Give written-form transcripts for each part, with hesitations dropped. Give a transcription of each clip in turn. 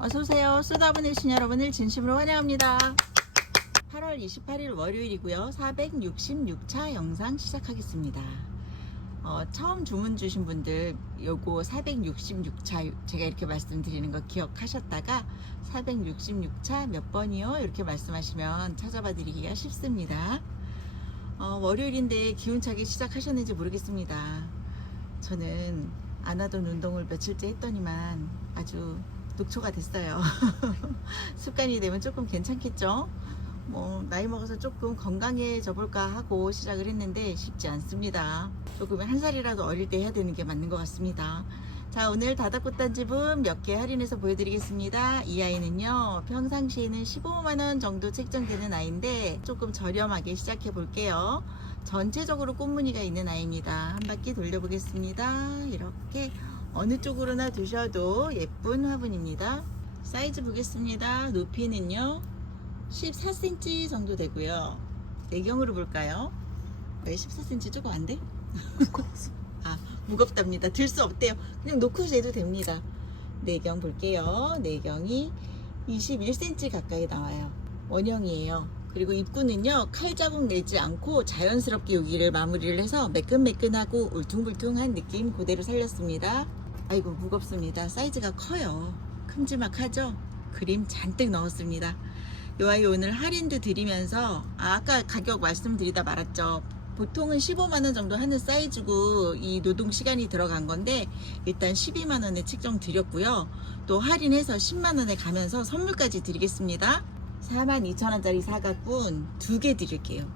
어서오세요. 쏟아보내신 여러분을 진심으로 환영합니다. 8월 28일 월요일이고요. 466차 영상 시작하겠습니다. 처음 주문 주신 분들 요거 466차 제가 이렇게 말씀드리는 거 기억하셨다가 466차 몇 번이요? 이렇게 말씀하시면 찾아봐 드리기가 쉽습니다. 월요일인데 기운차게 시작하셨는지 모르겠습니다. 저는 안 하던 운동을 며칠째 했더니만 아주 녹초가 됐어요. 습관이 되면 조금 괜찮겠죠? 나이 먹어서 조금 건강해져 볼까 하고 시작을 했는데 쉽지 않습니다. 조금 한 살이라도 어릴 때 해야 되는 게 맞는 것 같습니다. 자, 오늘 다다꽃단집은 몇 개 할인해서 보여드리겠습니다. 이 아이는요, 평상시에는 15만원 정도 책정되는 아이인데 조금 저렴하게 시작해 볼게요. 전체적으로 꽃무늬가 있는 아이입니다. 한 바퀴 돌려보겠습니다. 이렇게 어느 쪽으로나 두셔도 예쁜 화분입니다. 사이즈 보겠습니다. 높이는요 14cm 정도 되고요. 내경으로 볼까요? 왜 14cm 조금 안 돼? 무겁답니다. 들 수 없대요. 그냥 놓고 재도 됩니다. 내경 볼게요. 내경이 21cm 가까이 나와요. 원형이에요. 그리고 입구는요, 칼 자국 내지 않고 자연스럽게 여기를 마무리를 해서 매끈매끈하고 울퉁불퉁한 느낌 그대로 살렸습니다. 아이고, 무겁습니다. 사이즈가 커요. 큼지막하죠? 그림 잔뜩 넣었습니다. 이 아이 오늘 할인도 드리면서 아까 가격 말씀드리다 말았죠. 보통은 15만원 정도 하는 사이즈고 이 노동 시간이 들어간 건데 일단 12만원에 책정 드렸고요. 또 할인해서 10만원에 가면서 선물까지 드리겠습니다. 42,000원짜리 사각분 2개 드릴게요.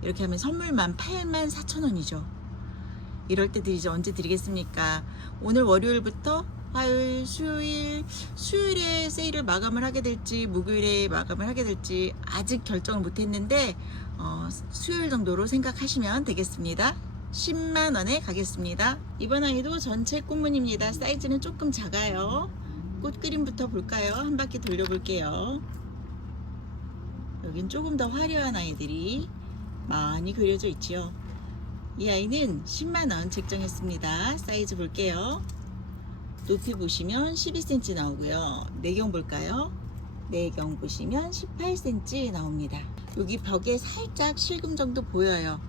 이렇게 하면 선물만 84,000원이죠. 이럴 때 드리죠. 언제 드리겠습니까? 오늘 월요일부터 화요일, 수요일에 세일을 마감을 하게 될지 목요일에 마감을 하게 될지 아직 결정을 못했는데 수요일 정도로 생각하시면 되겠습니다. 10만원에 가겠습니다. 이번 아이도 전체 꽃무늬입니다. 사이즈는 조금 작아요. 꽃 그림부터 볼까요? 한 바퀴 돌려볼게요. 여긴 조금 더 화려한 아이들이 많이 그려져 있지요. 이 아이는 10만원 책정했습니다. 사이즈 볼게요. 높이 보시면 12cm 나오고요. 내경 볼까요? 내경 보시면 18cm 나옵니다. 여기 벽에 살짝 실금 정도 보여요.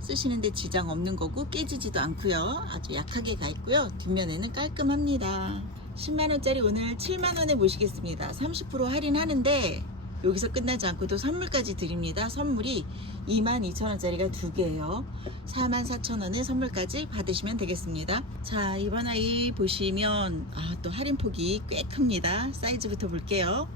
쓰시는데 지장 없는 거고 깨지지도 않고요. 아주 약하게 가 있고요. 뒷면에는 깔끔합니다. 10만원짜리 오늘 7만원에 모시겠습니다. 30% 할인하는데 여기서 끝나지 않고 또 선물까지 드립니다. 선물이 22,000원짜리가 2개예요. 44,000원에 선물까지 받으시면 되겠습니다. 자, 이번 아이 보시면 또 할인폭이 꽤 큽니다. 사이즈부터 볼게요.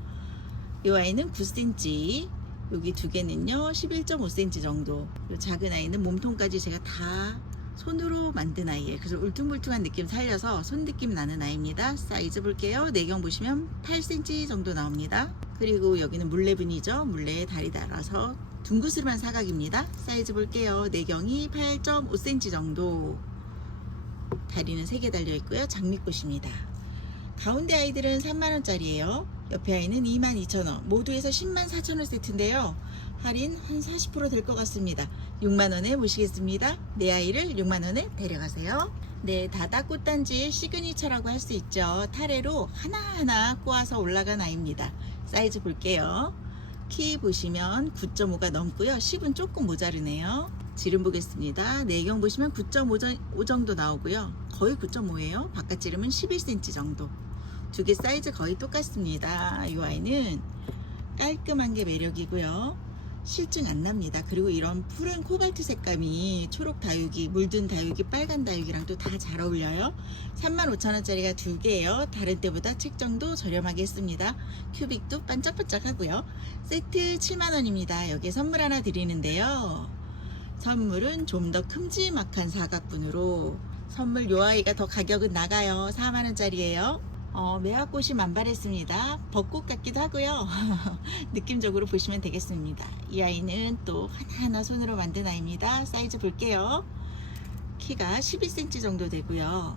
이 아이는 9cm, 여기 2개는요 11.5cm 정도. 이 작은 아이는 몸통까지 제가 다 손으로 만든 아이예요. 그래서 울퉁불퉁한 느낌 살려서 손 느낌 나는 아이입니다. 사이즈 볼게요. 내경 보시면 8cm 정도 나옵니다. 그리고 여기는 물레분이죠. 물레에 다리 달아서 둥그스름한 사각입니다. 사이즈 볼게요. 내경이 8.5cm 정도. 다리는 3개 달려 있고요. 장미꽃입니다. 가운데 아이들은 3만원짜리예요. 옆에 아이는 22,000원. 모두에서 104,000원 세트인데요. 할인 한 40% 될 것 같습니다. 6만원에 모시겠습니다. 내 아이를 6만원에 데려가세요. 네, 다다꽃단지의 시그니처라고 할 수 있죠. 타레로 하나하나 꼬아서 올라간 아이입니다. 사이즈 볼게요. 키 보시면 9.5가 넘고요. 10은 조금 모자르네요. 지름 보겠습니다. 내경 보시면 9.5 정도 나오고요. 거의 9.5예요. 바깥 지름은 11cm 정도. 2개 사이즈 거의 똑같습니다. 이 아이는 깔끔한 게 매력이고요. 실증 안 납니다. 그리고 이런 푸른 코발트 색감이 초록 다육이, 물든 다육이, 빨간 다육이랑 또 다 잘 어울려요. 35,000원짜리가 2개예요. 다른 때보다 책정도 저렴하게 했습니다. 큐빅도 반짝반짝 하고요. 세트 7만원입니다. 여기에 선물 하나 드리는데요. 선물은 좀 더 큼지막한 사각분으로 선물 요 아이가 더 가격은 나가요. 4만원짜리예요. 매화꽃이 만발했습니다. 벚꽃 같기도 하고요. 느낌적으로 보시면 되겠습니다. 이 아이는 또 하나하나 손으로 만든 아이입니다. 사이즈 볼게요. 키가 12cm 정도 되고요.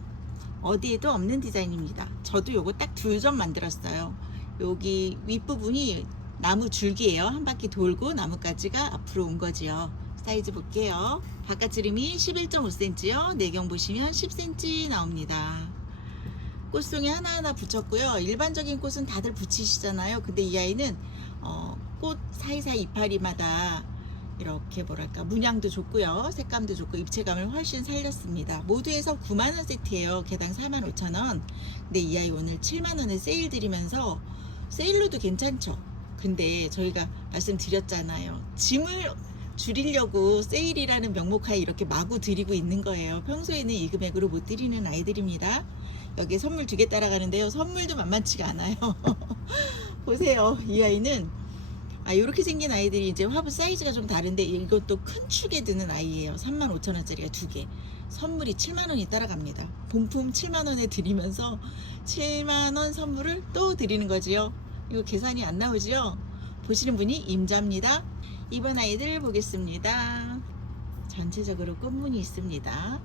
어디에도 없는 디자인입니다. 저도 요거 딱 2점 만들었어요. 여기 윗부분이 나무 줄기예요. 한 바퀴 돌고 나뭇가지가 앞으로 온 거지요. 사이즈 볼게요. 바깥 지름이 11.5cm요. 내경 보시면 10cm 나옵니다. 꽃송이 하나하나 붙였고요. 일반적인 꽃은 다들 붙이시잖아요. 근데 이 아이는 꽃 사이사이 이파리마다 이렇게 뭐랄까 문양도 좋고요. 색감도 좋고 입체감을 훨씬 살렸습니다. 모두 해서 9만원 세트예요. 개당 45,000원. 근데 이 아이 오늘 7만원에 세일 드리면서 세일로도 괜찮죠. 근데 저희가 말씀드렸잖아요. 짐을 줄이려고 세일이라는 명목하에 이렇게 마구 드리고 있는 거예요. 평소에는 이 금액으로 못 드리는 아이들입니다. 여기에 선물 2개 따라가는데요. 선물도 만만치가 않아요. 보세요. 이 아이는 이렇게 생긴 아이들이 이제 화분 사이즈가 좀 다른데 이것도 큰 축에 드는 아이예요. 35,000원짜리가 2개. 선물이 7만원이 따라갑니다. 본품 7만원에 드리면서 7만원 선물을 또 드리는 거지요. 이거 계산이 안 나오지요. 보시는 분이 임자입니다. 이번 아이들 보겠습니다. 전체적으로 꽃무늬 있습니다.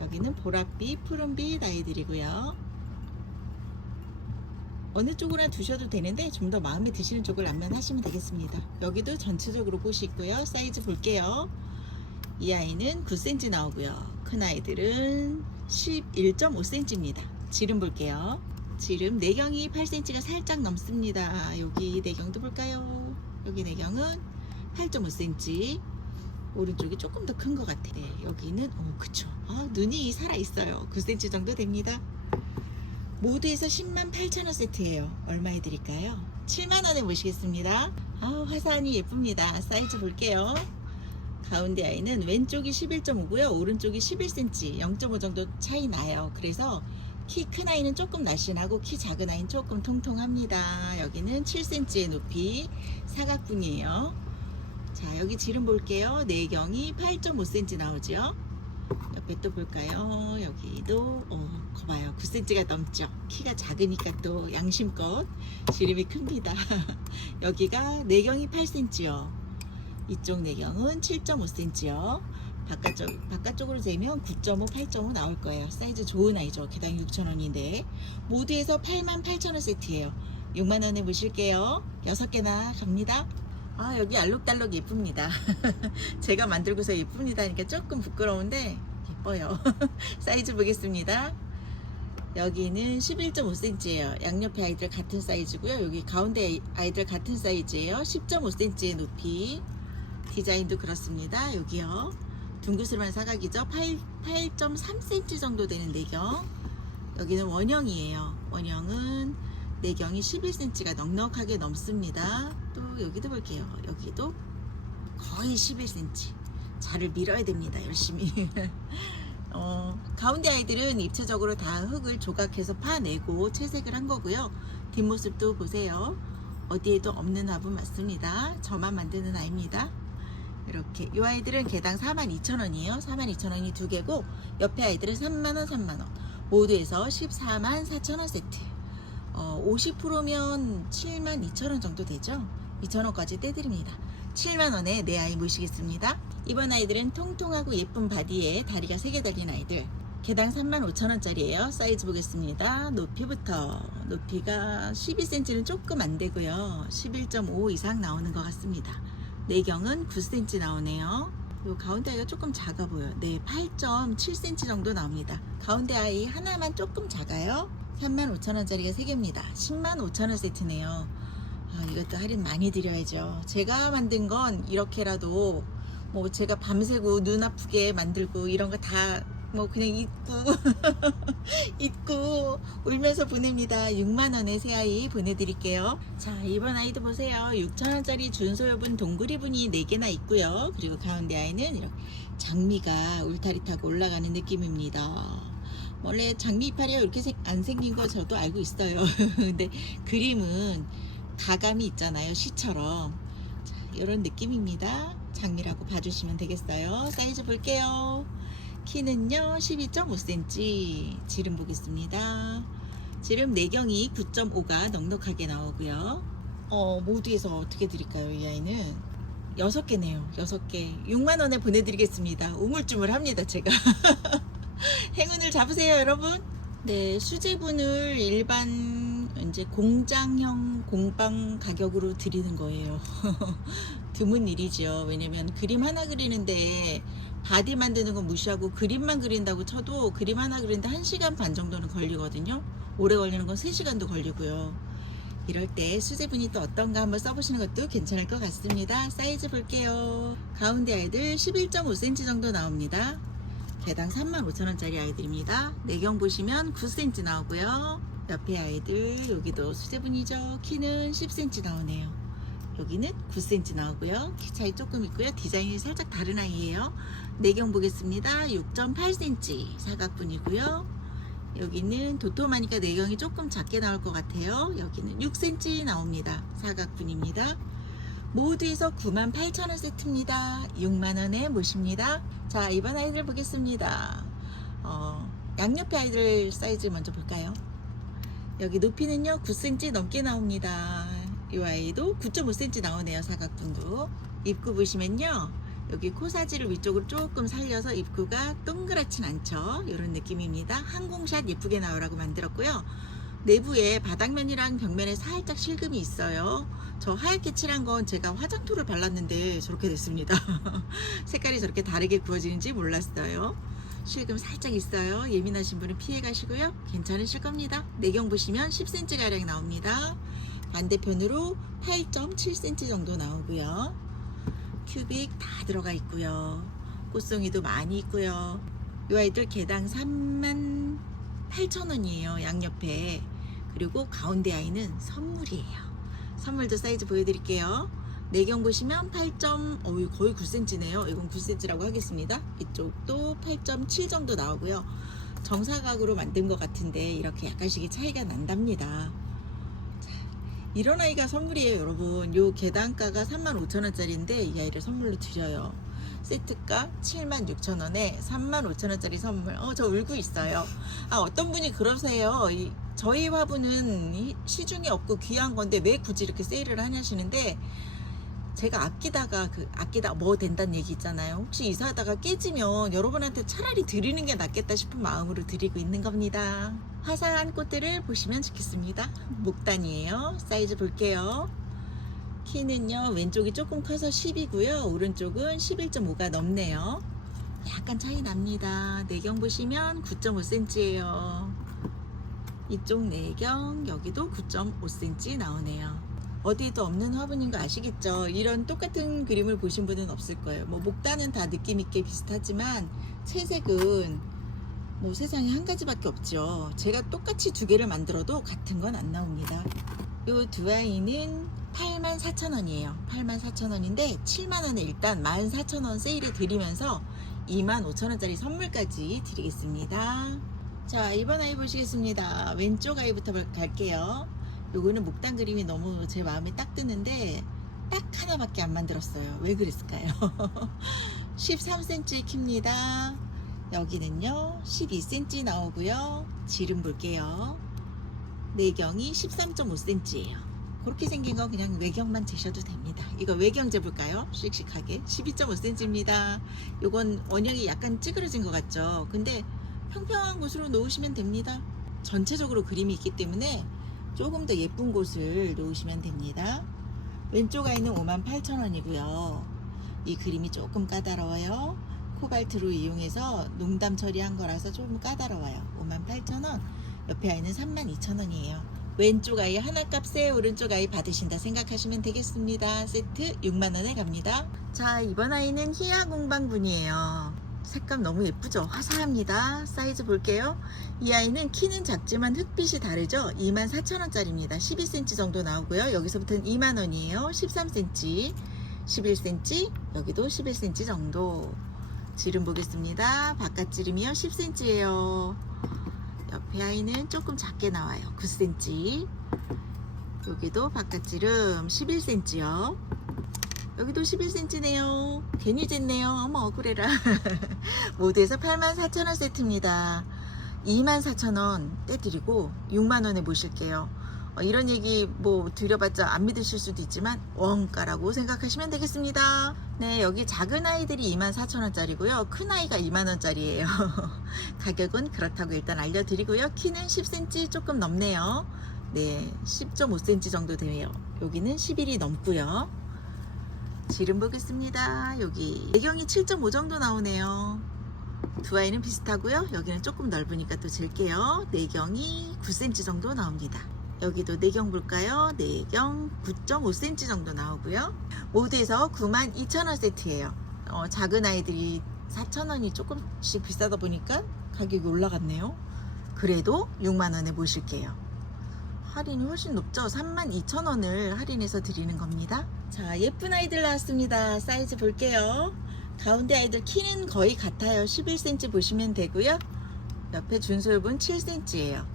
여기는 보랏빛, 푸른빛 아이들이고요. 어느 쪽으로 두셔도 되는데 좀 더 마음에 드시는 쪽을 안면하시면 되겠습니다. 여기도 전체적으로 꽃이 있고요. 사이즈 볼게요. 이 아이는 9cm 나오고요. 큰 아이들은 11.5cm입니다. 지름 볼게요. 지름 내경이 8cm가 살짝 넘습니다. 여기 내경도 볼까요? 여기 내경은 8.5cm. 오른쪽이 조금 더 큰 것 같아. 여기는 그쵸. 눈이 살아있어요. 9cm 정도 됩니다. 모두에서 108,000원 세트예요. 얼마에 드릴까요? 7만원에 모시겠습니다. 화산이 예쁩니다. 사이즈 볼게요. 가운데 아이는 왼쪽이 11.5고요. 오른쪽이 11cm, 0.5 정도 차이 나요. 그래서 키 큰 아이는 조금 날씬하고 키 작은 아이는 조금 통통합니다. 여기는 7cm의 높이 사각분이에요. 자, 여기 지름 볼게요. 내경이 8.5cm 나오죠. 옆에 또 볼까요? 여기도 거봐요. 9cm가 넘죠. 키가 작으니까 또 양심껏 지름이 큽니다. 여기가 내경이 8cm요. 이쪽 내경은 7.5cm요. 바깥쪽으로 재면 9.5, 8.5 나올 거예요. 사이즈 좋은 아이죠. 개당 6,000원인데 모두에서 88,000원 세트예요. 6만원에 모실게요. 6개나 갑니다. 여기 알록달록 예쁩니다. 제가 만들고서 예쁩니다 하니까 조금 부끄러운데 예뻐요. 사이즈 보겠습니다. 여기는 11.5cm예요. 양옆에 아이들 같은 사이즈고요. 여기 가운데 아이들 같은 사이즈예요. 10.5cm의 높이. 디자인도 그렇습니다. 여기요. 둥그스름한 사각이죠. 8.3cm 정도 되는 내경. 여기는 원형이에요. 원형은 내경이 11cm가 넉넉하게 넘습니다. 또 여기도 볼게요. 여기도 거의 11cm. 자를 밀어야 됩니다. 열심히. 가운데 아이들은 입체적으로 다 흙을 조각해서 파내고 채색을 한 거고요. 뒷모습도 보세요. 어디에도 없는 화분 맞습니다. 저만 만드는 아이입니다. 이렇게 이 아이들은 개당 42,000원이에요. 42,000원이 2개고 옆에 아이들은 3만원 3만원 모두에서 144,000원 세트. 50%면 72,000원 정도 되죠. 2,000원까지 떼드립니다. 7만원에 내 아이 모시겠습니다. 이번 아이들은 통통하고 예쁜 바디에 다리가 3개 달린 아이들. 개당 35,000원짜리예요. 사이즈 보겠습니다. 높이부터 높이가 12cm는 조금 안 되고요. 11.5 이상 나오는 것 같습니다. 내경은 9cm 나오네요. 요 가운데 아이가 조금 작아 보여요. 네, 8.7cm 정도 나옵니다. 가운데 아이 하나만 조금 작아요. 35,000원짜리가 3개입니다. 105,000원 세트네요. 이것도 할인 많이 드려야죠. 제가 만든 건 이렇게라도 뭐 제가 밤새고 눈 아프게 만들고 이런 거 다 뭐 그냥 잊고 울면서 보냅니다. 6만원에 새 아이 보내드릴게요. 자, 이번 아이도 보세요. 6,000원짜리 준소여분 동그리분이 4개나 있고요. 그리고 가운데 아이는 이렇게 장미가 울타리 타고 올라가는 느낌입니다. 원래 장미 이파리가 이렇게 안 생긴 거 저도 알고 있어요. 근데 그림은 가감이 있잖아요. 시처럼. 자, 이런 느낌입니다. 장미라고 봐주시면 되겠어요. 사이즈 볼게요. 키는요 12.5cm. 지름 보겠습니다. 지름 내경이 9.5가 넉넉하게 나오고요. 모두에서 어떻게 드릴까요? 이 아이는 6개네요. 6개 6만원에 보내드리겠습니다. 우물쭈물합니다 제가. 행운을 잡으세요 여러분. 네, 수제분을 일반 이제 공장형 공방 가격으로 드리는 거예요. 드문 일이죠. 왜냐면 그림 하나 그리는데 바디 만드는 건 무시하고 그림만 그린다고 쳐도 그림 하나 그리는데 1시간 반 정도는 걸리거든요. 오래 걸리는 건 3시간도 걸리고요. 이럴 때 수제분이 또 어떤가 한번 써보시는 것도 괜찮을 것 같습니다. 사이즈 볼게요. 가운데 아이들 11.5cm 정도 나옵니다. 개당 35,000원짜리 아이들입니다. 내경 보시면 9cm 나오고요. 옆에 아이들 여기도 수제분이죠. 키는 10cm 나오네요. 여기는 9cm 나오고요. 키 차이 조금 있고요. 디자인이 살짝 다른 아이예요. 내경 보겠습니다. 6.8cm 사각분이고요. 여기는 도톰하니까 내경이 조금 작게 나올 것 같아요. 여기는 6cm 나옵니다. 사각분입니다. 모두에서 98,000원 세트입니다. 6만원에 모십니다. 자, 이번 아이들 보겠습니다. 양옆에 아이들 사이즈 먼저 볼까요? 여기 높이는요 9cm 넘게 나옵니다. 이 아이도 9.5cm 나오네요. 사각분도. 입구 보시면요 여기 코 사지를 위쪽으로 조금 살려서 입구가 동그랗진 않죠. 이런 느낌입니다. 항공샷 예쁘게 나오라고 만들었고요. 내부에 바닥면이랑 벽면에 살짝 실금이 있어요. 저 하얗게 칠한 건 제가 화장토를 발랐는데 저렇게 됐습니다. 색깔이 저렇게 다르게 구워지는지 몰랐어요. 실금 살짝 있어요. 예민하신 분은 피해 가시고요. 괜찮으실 겁니다. 내경 보시면 10cm 가량 나옵니다. 반대편으로 8.7cm 정도 나오고요. 큐빅 다 들어가 있고요. 꽃송이도 많이 있고요. 이 아이들 개당 38,000원이에요. 양옆에. 그리고 가운데 아이는 선물이에요. 선물도 사이즈 보여드릴게요. 내경 보시면 8. 거의 9cm네요. 이건 9cm라고 하겠습니다. 이쪽도 8.7 정도 나오고요. 정사각으로 만든 것 같은데 이렇게 약간씩의 차이가 난답니다. 이런 아이가 선물이에요. 여러분 요 개당가가 35,000원짜리인데 이 아이를 선물로 드려요. 세트가 76,000원에 35,000원짜리 선물. 저 울고 있어요. 어떤 분이 그러세요. 저희 화분은 시중에 없고 귀한 건데 왜 굳이 이렇게 세일을 하냐시는데, 제가 아끼다가 뭐 된다는 얘기 있잖아요. 혹시 이사하다가 깨지면 여러분한테 차라리 드리는 게 낫겠다 싶은 마음으로 드리고 있는 겁니다. 화사한 꽃들을 보시면 좋겠습니다. 목단이에요. 사이즈 볼게요. 키는요 왼쪽이 조금 커서 10이고요 오른쪽은 11.5가 넘네요. 약간 차이 납니다. 내경 보시면 9.5cm예요 이쪽 내경 여기도 9.5cm 나오네요. 어디에도 없는 화분인 거 아시겠죠? 이런 똑같은 그림을 보신 분은 없을 거예요. 뭐 목단은 다 느낌있게 비슷하지만 채색은 뭐 세상에 한 가지밖에 없죠. 제가 똑같이 두 개를 만들어도 같은 건 안 나옵니다. 이 두 아이는 84,000원이에요 84,000원인데 7만원에 일단 14,000원 세일에 드리면서 25,000원짜리 선물까지 드리겠습니다. 자, 이번 아이 보시겠습니다. 왼쪽 아이부터 갈게요. 요거는 목단 그림이 너무 제 마음에 딱 드는데 딱 하나밖에 안 만들었어요. 왜 그랬을까요? 13cm 킵니다. 여기는요 12cm 나오고요. 지름 볼게요. 내경이 13.5cm예요 그렇게 생긴 거 그냥 외경만 재셔도 됩니다. 이거 외경 재볼까요? 씩씩하게 12.5cm입니다 요건 원형이 약간 찌그러진 것 같죠? 근데 평평한 곳으로 놓으시면 됩니다. 전체적으로 그림이 있기 때문에 조금 더 예쁜 곳을 놓으시면 됩니다. 왼쪽 아이는 58,000원이고요 이 그림이 조금 까다로워요. 코발트로 이용해서 농담 처리한 거라서 조금 까다로워요. 58,000원. 옆에 아이는 32,000원이에요 왼쪽 아이 하나 값에 오른쪽 아이 받으신다 생각하시면 되겠습니다. 세트 6만원에 갑니다. 자, 이번 아이는 희야 공방분이에요. 색감 너무 예쁘죠? 화사합니다. 사이즈 볼게요. 이 아이는 키는 작지만 흙빛이 다르죠? 24,000원짜리입니다 12cm 정도 나오고요. 여기서부터는 2만원이에요 13cm 11cm 여기도 11cm 정도. 지름 보겠습니다. 바깥 지름이요 10cm예요 옆에 아이는 조금 작게 나와요 9cm. 여기도 바깥 지름 11cm요 여기도 11cm네요 괜히 쟀네요. 어머 억울해라. 모두에서 84,000원 세트입니다. 24,000원 떼드리고 6만원에 모실게요. 이런 얘기 뭐 드려봤자 안 믿으실 수도 있지만 원가라고 생각하시면 되겠습니다. 네, 여기 작은 아이들이 24,000원짜리고요 큰 아이가 2만원짜리예요 가격은 그렇다고 일단 알려드리고요. 키는 10cm 조금 넘네요. 네, 10.5cm 정도 돼요. 여기는 11이 넘고요. 지름 보겠습니다. 여기 내경이 7.5 정도 나오네요. 두 아이는 비슷하고요. 여기는 조금 넓으니까 또 질게요. 내경이 9cm 정도 나옵니다. 여기도 내경 볼까요? 내경 9.5cm 정도 나오고요. 모두에서 92,000원 세트예요. 작은 아이들이 4,000원이 조금씩 비싸다 보니까 가격이 올라갔네요. 그래도 6만원에 모실게요. 할인이 훨씬 높죠? 32,000원을 할인해서 드리는 겁니다. 자, 예쁜 아이들 나왔습니다. 사이즈 볼게요. 가운데 아이들 키는 거의 같아요. 11cm 보시면 되고요. 옆에 준솔분 7cm예요.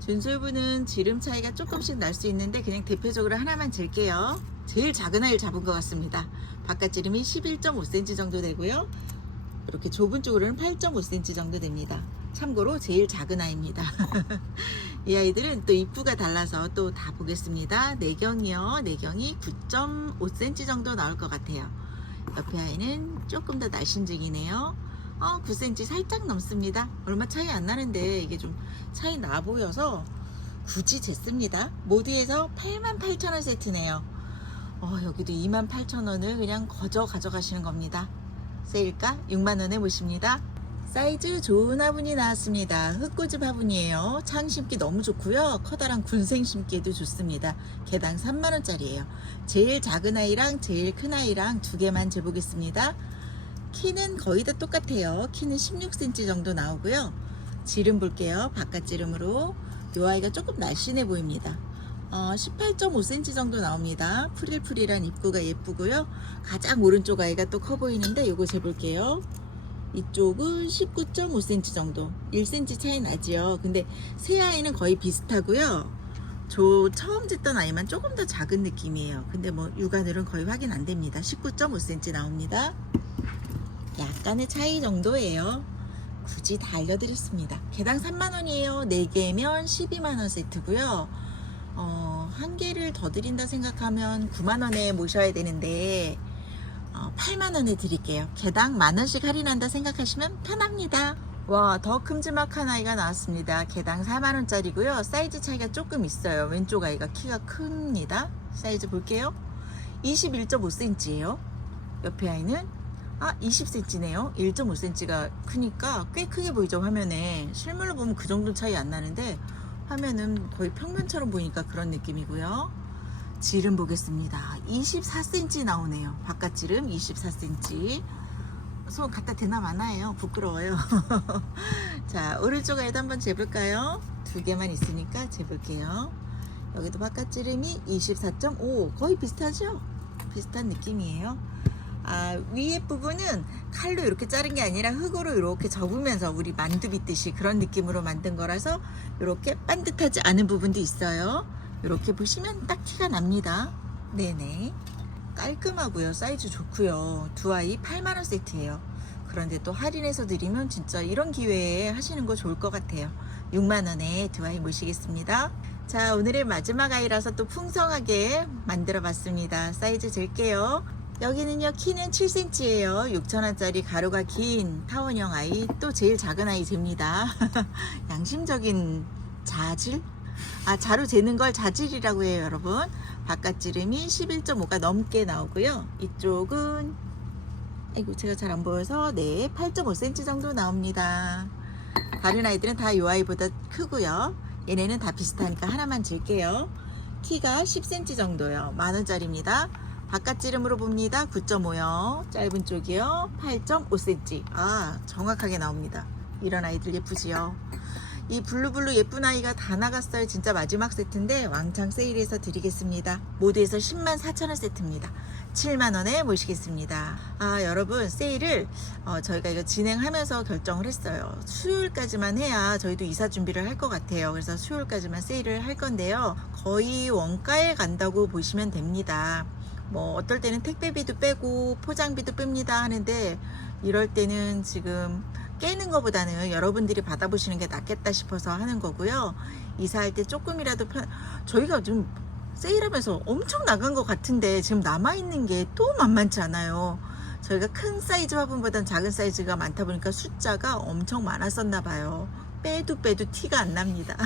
준솔분은 지름 차이가 조금씩 날 수 있는데 그냥 대표적으로 하나만 jer게요. 제일 작은 아이를 잡은 것 같습니다. 바깥 지름이 11.5cm 정도 되고요. 이렇게 좁은 쪽으로는 8.5cm 정도 됩니다. 참고로 제일 작은 아이입니다. 이 아이들은 또 입구가 달라서 또 다 보겠습니다. 내경이요. 내경이 9.5cm 정도 나올 것 같아요. 옆에 아이는 조금 더 날씬증이네요. 9cm 살짝 넘습니다. 얼마 차이 안 나는데 이게 좀 차이 나 보여서 굳이 쟀습니다. 모두에서 88,000원 세트네요. 여기도 28,000원을 그냥 거저 가져가시는 겁니다. 세일가 6만원에 모십니다. 사이즈 좋은 화분이 나왔습니다. 흙꽂이 화분이에요. 창 심기 너무 좋고요. 커다란 군생 심기에도 좋습니다. 개당 3만원짜리예요. 제일 작은 아이랑 제일 큰 아이랑 두 개만 재보겠습니다. 키는 거의 다 똑같아요. 키는 16cm 정도 나오고요. 지름 볼게요. 바깥 지름으로 이 아이가 조금 날씬해 보입니다. 18.5cm 정도 나옵니다. 프릴프릴한 입구가 예쁘고요. 가장 오른쪽 아이가 또 커 보이는데 요거 재볼게요. 이쪽은 19.5cm 정도, 1cm 차이 나지요. 근데 새 아이는 거의 비슷하고요. 저 처음 짓던 아이만 조금 더 작은 느낌이에요. 근데 뭐 육안으로는 거의 확인 안 됩니다. 19.5cm 나옵니다. 약간의 차이 정도예요. 굳이 다 알려드렸습니다. 개당 3만원이에요. 4개면 12만원 세트고요. 한 개를 더 드린다 생각하면 9만원에 모셔야 되는데 8만원에 드릴게요. 개당 만원씩 할인한다 생각하시면 편합니다. 와, 더 큼지막한 아이가 나왔습니다. 개당 4만원짜리고요. 사이즈 차이가 조금 있어요. 왼쪽 아이가 키가 큽니다. 사이즈 볼게요. 21.5cm예요. 옆에 아이는 20cm네요. 1.5cm가 크니까 꽤 크게 보이죠, 화면에. 실물로 보면 그 정도 차이 안 나는데 화면은 거의 평면처럼 보이니까 그런 느낌이고요. 지름 보겠습니다. 24cm 나오네요. 바깥 지름 24cm. 손 갖다 대나 마나요. 부끄러워요. 자, 오른쪽 아이도 한번 재볼까요? 두 개만 있으니까 재볼게요. 여기도 바깥 지름이 24.5. 거의 비슷하죠? 비슷한 느낌이에요. 위에 부분은 칼로 이렇게 자른 게 아니라 흙으로 이렇게 접으면서 우리 만두 빚듯이 그런 느낌으로 만든 거라서 이렇게 반듯하지 않은 부분도 있어요. 이렇게 보시면 딱 티가 납니다. 네네. 깔끔하고요. 사이즈 좋고요. 두 아이 8만원 세트예요. 그런데 또 할인해서 드리면 진짜 이런 기회에 하시는 거 좋을 것 같아요. 6만원에 두 아이 모시겠습니다. 자, 오늘의 마지막 아이라서 또 풍성하게 만들어 봤습니다. 사이즈 잴게요. 여기는요, 키는 7cm예요. 6,000원짜리 가로가 긴 타원형 아이, 또 제일 작은 아이 잽니다. 양심적인 자질? 자로 재는 걸 자질이라고 해요, 여러분. 바깥 지름이 11.5가 넘게 나오고요. 이쪽은 제가 잘 안 보여서 8.5cm 정도 나옵니다. 다른 아이들은 다 이 아이보다 크고요. 얘네는 다 비슷하니까 하나만 질게요. 키가 10cm 정도요. 만원짜리입니다. 바깥 지름으로 봅니다. 9.5요. 짧은 쪽이요. 8.5cm. 정확하게 나옵니다. 이런 아이들 예쁘지요. 이 블루블루 예쁜 아이가 다 나갔어요. 진짜 마지막 세트인데 왕창 세일해서 드리겠습니다. 모두에서 104,000원 세트입니다. 7만원에 모시겠습니다. 여러분, 세일을 저희가 이거 진행하면서 결정을 했어요. 수요일까지만 해야 저희도 이사 준비를 할 것 같아요. 그래서 수요일까지만 세일을 할 건데요. 거의 원가에 간다고 보시면 됩니다. 뭐 어떨 때는 택배비도 빼고 포장비도 뺍니다 하는데, 이럴 때는 지금 깨는 것보다는 여러분들이 받아보시는 게 낫겠다 싶어서 하는 거고요. 이사할 때 조금이라도 저희가 좀 세일하면서 엄청 나간 것 같은데 지금 남아있는 게 또 만만치 않아요. 저희가 큰 사이즈 화분보단 작은 사이즈가 많다 보니까 숫자가 엄청 많았었나 봐요. 빼도 티가 안 납니다.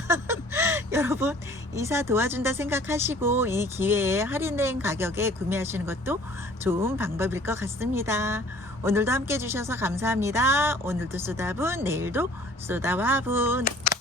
여러분 이사 도와준다 생각하시고 이 기회에 할인된 가격에 구매하시는 것도 좋은 방법일 것 같습니다. 오늘도 함께 해주셔서 감사합니다. 오늘도 쏘다분, 내일도 쏘다와분.